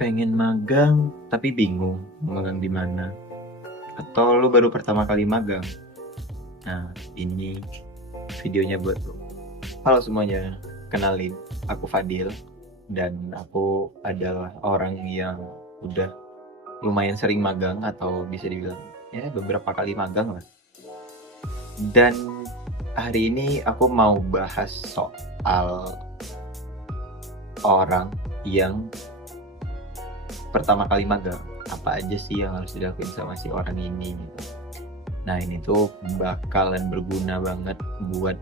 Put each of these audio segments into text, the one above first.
pengen magang tapi bingung mau magang di mana? Atau lu baru pertama kali magang? Nah, ini videonya buat lu. Halo semuanya, kenalin, aku Fadil dan aku adalah orang yang udah lumayan sering magang atau bisa dibilang ya beberapa kali magang lah. Dan hari ini aku mau bahas soal orang yang pertama kali magang. Apa aja sih yang harus dilakuin sama si orang ini gitu. Nah, ini tuh bakalan berguna banget buat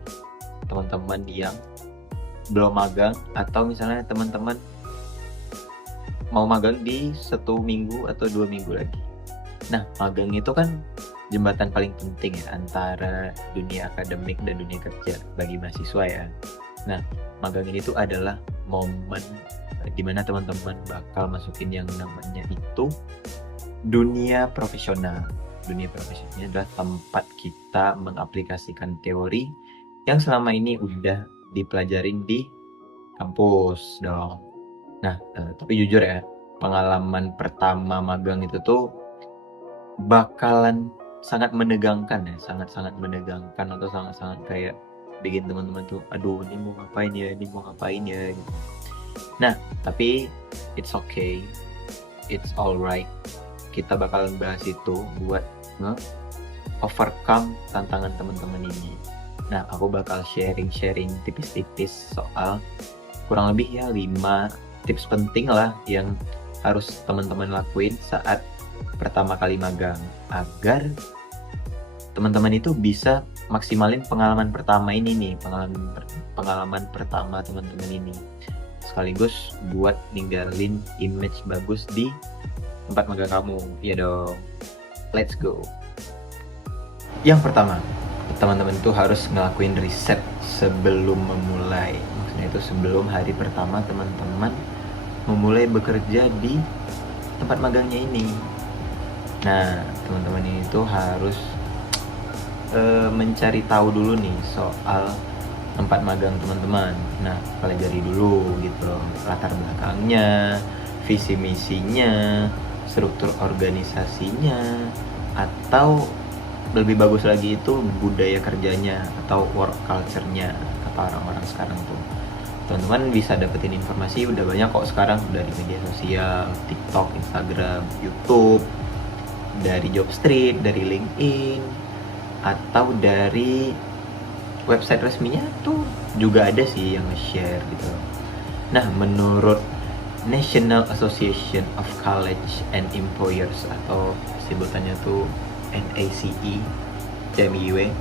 teman-teman yang belum magang atau misalnya teman-teman mau magang di 1 minggu atau 2 minggu lagi. Nah, magang itu kan jembatan paling penting ya antara dunia akademik dan dunia kerja bagi mahasiswa ya. Nah, magang ini tuh adalah momen dimana teman-teman bakal masukin yang namanya itu dunia profesional. Dunia profesional ini adalah tempat kita mengaplikasikan teori yang selama ini udah dipelajarin di kampus dong. Nah, tapi jujur ya, pengalaman pertama magang itu tuh bakalan sangat menegangkan ya, sangat-sangat menegangkan atau sangat-sangat kayak bikin teman-teman tuh, aduh ini mau ngapain ya, ini mau ngapain ya gitu. Nah, tapi it's okay, it's alright. Kita bakalan bahas itu buat overcome tantangan teman-teman ini. Nah, aku bakal sharing-sharing tipis-tipis soal kurang lebih ya 5 tips penting lah yang harus teman-teman lakuin saat pertama kali magang agar teman-teman itu bisa maksimalin pengalaman pertama ini nih, pengalaman pertama teman-teman ini. Sekaligus buat ninggalin image bagus di tempat magang kamu. Ya dong. Let's go. Yang pertama, teman-teman itu harus ngelakuin riset sebelum memulai. Maksudnya itu sebelum hari pertama teman-teman memulai bekerja di tempat magangnya ini. Nah, teman-teman ini tuh harus mencari tahu dulu nih soal tempat magang teman-teman. Nah, pelajari dulu gitu loh, latar belakangnya, visi misinya, struktur organisasinya, atau lebih bagus lagi itu budaya kerjanya atau work culture-nya kata orang-orang sekarang tuh. Teman-teman bisa dapetin informasi udah banyak kok sekarang dari media sosial, TikTok, Instagram, YouTube, dari Jobstreet, dari LinkedIn, atau dari website resminya tuh juga ada sih yang nge-share gitu. Nah, menurut National Association of College and Employers atau sebutannya tuh NACE, CMIW,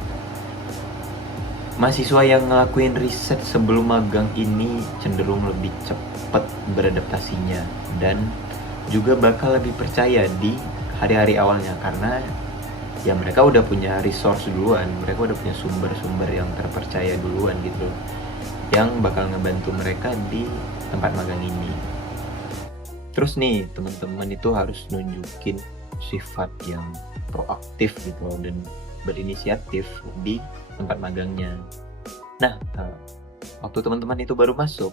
mahasiswa yang ngelakuin riset sebelum magang ini cenderung lebih cepat beradaptasinya dan juga bakal lebih percaya di hari-hari awalnya karena ya mereka udah punya resource duluan, mereka udah punya sumber-sumber yang terpercaya duluan gitu yang bakal ngebantu mereka di tempat magang ini. Terus nih, teman-teman itu harus nunjukin sifat yang proaktif gitu dan berinisiatif di tempat magangnya. Nah, waktu teman-teman itu baru masuk,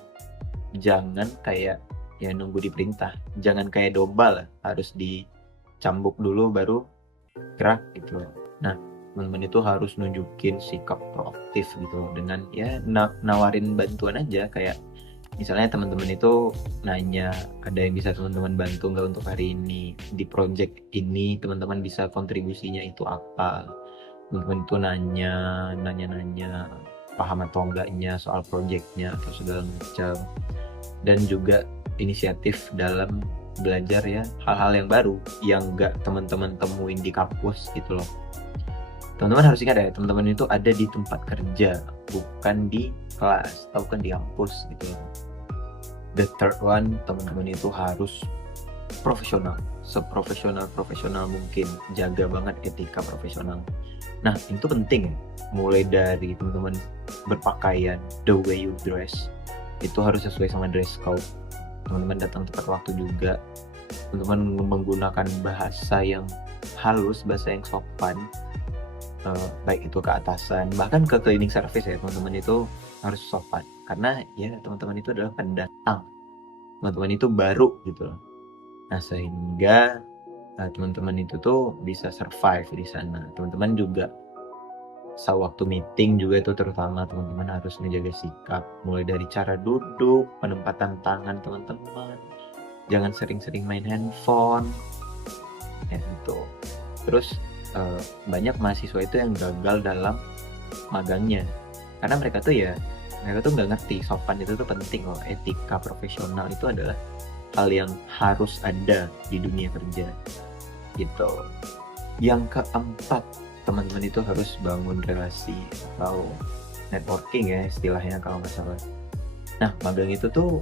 jangan kayak ya nunggu diperintah, jangan kayak domba lah, harus dicambuk dulu baru gerak gitu. Nah, teman-teman itu harus nunjukin sikap proaktif gitu dengan ya nawarin bantuan aja kayak misalnya teman-teman itu nanya ada yang bisa teman-teman bantu nggak untuk hari ini di project ini, teman-teman bisa kontribusinya itu apa. Teman-teman itu nanya paham atau enggaknya soal projectnya atau segala macam, dan juga inisiatif dalam belajar ya hal-hal yang baru yang nggak teman-teman temuin di kampus gitu loh. Teman-teman harus ingat ya, teman-teman itu ada di tempat kerja, bukan di kelas atau bukan di kampus gitu loh. The third one, teman-teman itu harus profesional, seprofesional mungkin, jaga banget etika profesional. Nah, itu penting ya, mulai dari teman-teman berpakaian, the way you dress, itu harus sesuai sama dress code. Teman-teman datang tepat waktu juga, teman-teman menggunakan bahasa yang halus, bahasa yang sopan, baik itu ke atasan, bahkan ke cleaning service ya, teman-teman itu harus sopan. Karena ya teman-teman itu adalah pendatang, teman-teman itu baru gitu loh. Nah, sehingga teman-teman itu tuh bisa survive di sana. Teman-teman juga sewaktu meeting juga itu terutama teman-teman harus menjaga sikap, mulai dari cara duduk, penempatan tangan teman-teman, jangan sering-sering main handphone, ya gitu. Terus banyak mahasiswa itu yang gagal dalam magangnya, karena mereka tuh nggak ngerti sopan itu tuh penting loh, etika profesional itu adalah hal yang harus ada di dunia kerja, gitu. Yang keempat, teman-teman itu harus bangun relasi atau networking ya istilahnya kalau nggak salah. Nah, magang itu tuh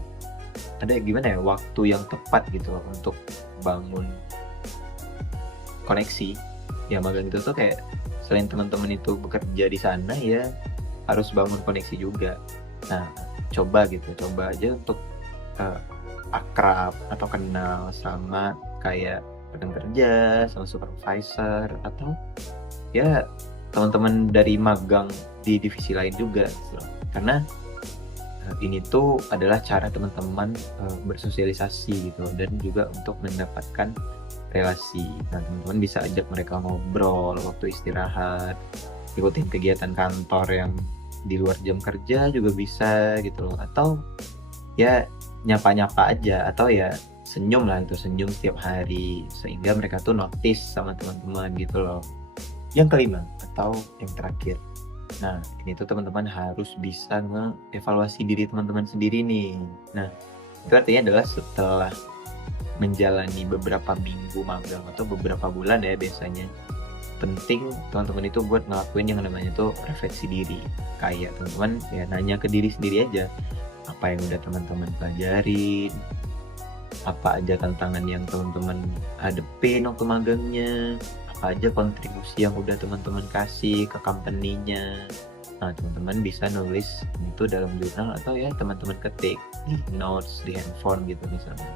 ada gimana ya, waktu yang tepat gitu loh untuk bangun koneksi. Ya magang itu tuh kayak selain teman-teman itu bekerja di sana ya harus bangun koneksi juga. Nah, coba aja untuk eh, akrab atau kenal sama kayak rekan kerja, sama supervisor, atau ya teman-teman dari magang di divisi lain juga gitu. Karena ini tuh adalah cara teman-teman bersosialisasi gitu dan juga untuk mendapatkan relasi. Nah, teman-teman bisa ajak mereka ngobrol waktu istirahat, ikutin kegiatan kantor yang di luar jam kerja juga bisa gitu loh. Atau ya nyapa-nyapa aja, atau ya senyum lah, itu senyum setiap hari sehingga mereka tuh notice sama teman-teman gitu loh. Yang kelima atau yang terakhir, nah ini tuh teman-teman harus bisa nge-evaluasi diri teman-teman sendiri nih. Nah, itu artinya adalah setelah menjalani beberapa minggu magang atau beberapa bulan ya biasanya, penting teman-teman itu buat ngelakuin yang namanya tuh refleksi diri. Kayak teman-teman ya nanya ke diri sendiri aja, apa yang udah teman-teman pelajarin, apa aja tantangan yang teman-teman hadepin waktu magangnya, apa aja kontribusi yang udah teman-teman kasih ke company-nya. Nah, teman-teman bisa nulis itu dalam jurnal atau ya teman-teman ketik di notes di handphone gitu misalnya.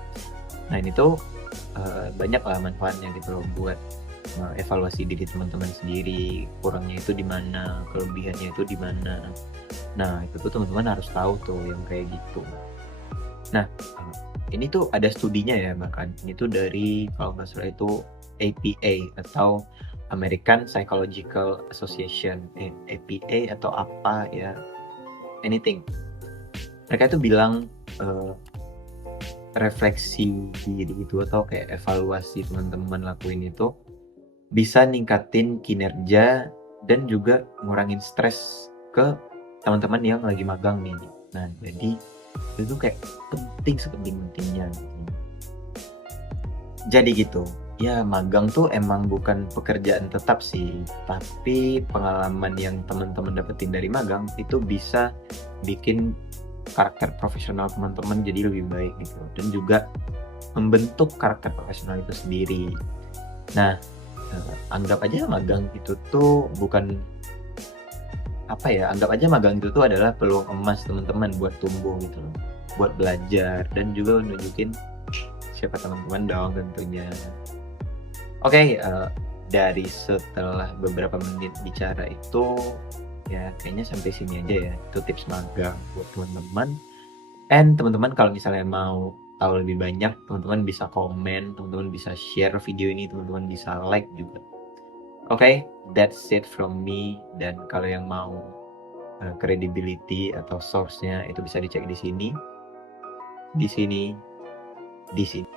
Nah, ini tuh banyak lah manfaatnya gitu loh buat evaluasi diri teman-teman sendiri, kurangnya itu di mana, kelebihannya itu di mana. Nah, itu tuh teman-teman harus tahu tuh yang kayak gitu. Nah, ini tuh ada studinya ya, bahkan ini tuh dari kalau nggak salah itu APA atau American Psychological Association, APA atau apa ya, anything. Mereka tuh bilang refleksi diri itu atau kayak evaluasi teman-teman lakuin itu bisa ningkatin kinerja dan juga ngurangin stres ke teman-teman yang lagi magang nih. Nah, jadi itu kayak penting sepenting-pentingnya gitu. Jadi gitu, ya magang tuh emang bukan pekerjaan tetap sih, tapi pengalaman yang teman-teman dapetin dari magang itu bisa bikin karakter profesional teman-teman jadi lebih baik gitu, dan juga membentuk karakter profesional itu sendiri. Nah, anggap aja magang itu tuh bukan apa ya, anggap aja magang itu tuh adalah peluang emas teman-teman buat tumbuh gitu loh, buat belajar dan juga nunjukin siapa teman-teman dong tentunya. Oke, dari setelah beberapa menit bicara itu ya kayaknya sampai sini aja ya, itu tips magang buat teman-teman. And teman-teman kalau misalnya mau tahu lebih banyak, teman-teman bisa komen, teman-teman bisa share video ini, teman-teman bisa like juga. Oke, that's it from me. Dan kalau yang mau credibility atau source-nya itu bisa dicek di sini, di sini, di sini.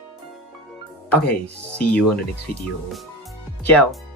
Oke, see you on the next video. Ciao.